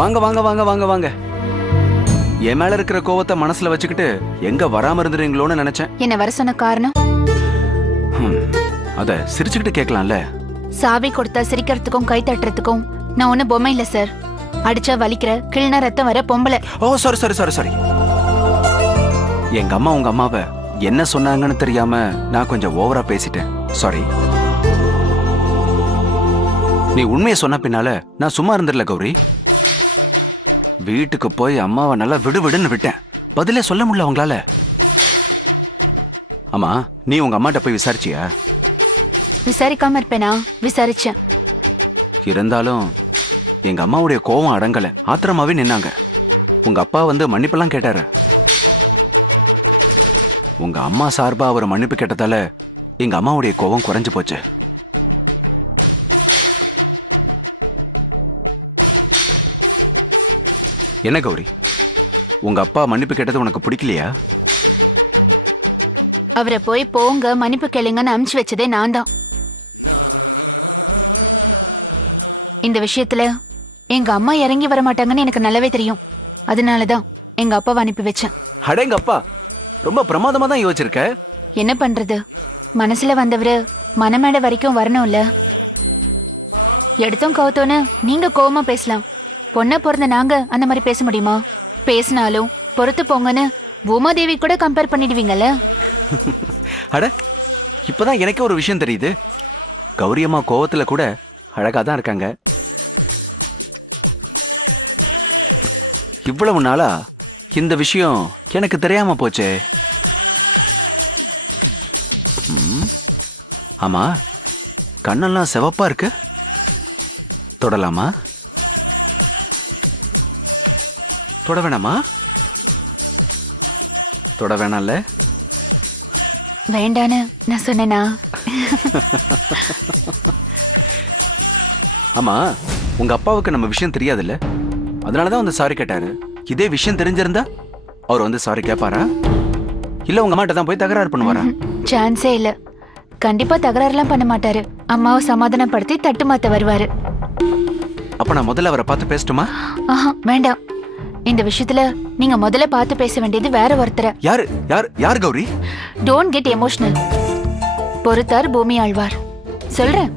வாங்க வாங்க வாங்க வாங்க வாங்க. என் மேல இருக்கிற கோவத்தை மனசுல வச்சுக்கிட்டு எங்க வராம இருந்துறீங்களோன்னு நினைச்சேன். என்ன வர சொன்ன காரணம்? அத சிரிச்சுக்கிட்டு கேட்கலாம்ல. சாவி கொடுத்தா சிரிக்கிறதுக்கும் கை தட்டுறதுக்கும் நான் ஒண்ணு பொம்மை இல்ல சார். அடிச்சா வலிக்கிற, கிள்னா ரத்தம் வர பொம்பளை. ஓ சாரி சாரி சாரி சாரி. எங்க அம்மா உங்க அம்மாவை என்ன சொன்னாங்கன்னு தெரியாம நான் கொஞ்சம் ஓவரா பேசிட்டேன். சாரி. நீ உண்மையை சொன்ன பின்னால நான் சும்மா இருந்துடல கௌரி. வீட்டுக்கு போய் அம்மாவை நல்லா விடுவிடுன்னு விட்டேன். பதிலே சொல்ல முடியல அவங்களால. ஆமா, நீ உங்க அம்மாட்ட போய் விசாரிச்சியா? விசாரிக்காம இருப்பேனா? விசாரிச்சேன். இருந்தாலும் எங்க அம்மாவுடைய கோவம் அடங்கல. ஆத்திரமாவே நின்னாங்க. உங்க அப்பா வந்து மன்னிப்பெல்லாம் கேட்டாரு. உங்க அம்மா சார்பா அவர் மன்னிப்பு கேட்டதால எங்க அம்மாவுடைய கோவம் குறைஞ்சு போச்சு. என்ன கௌரி, உங்க அப்பா மன்னிப்பு கேட்டது உனக்கு பிடிக்கலையா? அவரை போய் போங்க மன்னிப்பு கேளுங்கன்னு அனுப்பிச்சு வச்சதே நான் தான். இந்த விஷயத்துல எங்க அம்மா இறங்கி வர மாட்டாங்கன்னு எனக்கு நல்லாவே தெரியும். அதனாலதான் எங்க அப்பாவை அனுப்பி வச்சேன். அடேங்க அப்பா, ரொம்ப பிரமாதமா தான் யோசிச்சிருக்க. என்ன பண்றது, மனசுல வந்தவரு மனமேட வரைக்கும் வரணும்ல. எடுத்தோம் கவுத்தோன்னு நீங்க கோவமா பேசலாம். பொண்ணை பிறந்த நாங்க அந்த மாதிரி பேச முடியுமா? பேசினாலும் பொறுத்து போங்கன்னு பூமாதேவி கூட கம்பேர் பண்ணிடுவீங்கல்ல. அட, இப்பதான் எனக்கே ஒரு விஷயம் தெரியுது. கௌரி அம்மா கோவத்துல கூட அழகா தான் இருக்காங்க. இவ்வளவு நாளா இந்த விஷயம் எனக்கு தெரியாம போச்சே. ஆமா, கண்ணெல்லாம் சிவப்பா இருக்கு. தொடலாமா? தொட வேணாமா? தொட வேணாம்ல? வேண்டான்னு நான் சொன்னேனா? ஆமா, உங்க அப்பாவுக்கு நம்ம விஷயம் தெரியாதுல்ல, அதனாலதான் வந்து சாரி கேட்டாரு. இதே விஷயம் தெரிஞ்சிருந்தா அவர் வந்து சாரி கேட்பாரா? இல்ல உங்க அம்மாட்ட தான் போய் தகராறு பண்ணுவாரா? சான்ஸே இல்ல. கண்டிப்பா தகராறுலாம் பண்ண மாட்டாரு. அம்மாவை சமாதானப்படுத்தி தட்டு மாத்த வருவாரு. அப்ப நான் முதல்ல அவரை பார்த்து பேசட்டுமா? வேண்டாம். இந்த விஷயத்துல நீங்க முதல்ல பார்த்து பேச வேண்டியது வேற ஒருத்தர. யாரு? யார்? யார் கௌரி? Don't get emotional. பொறுத்தார் பூமி ஆழ்வார். சொல்றேன்.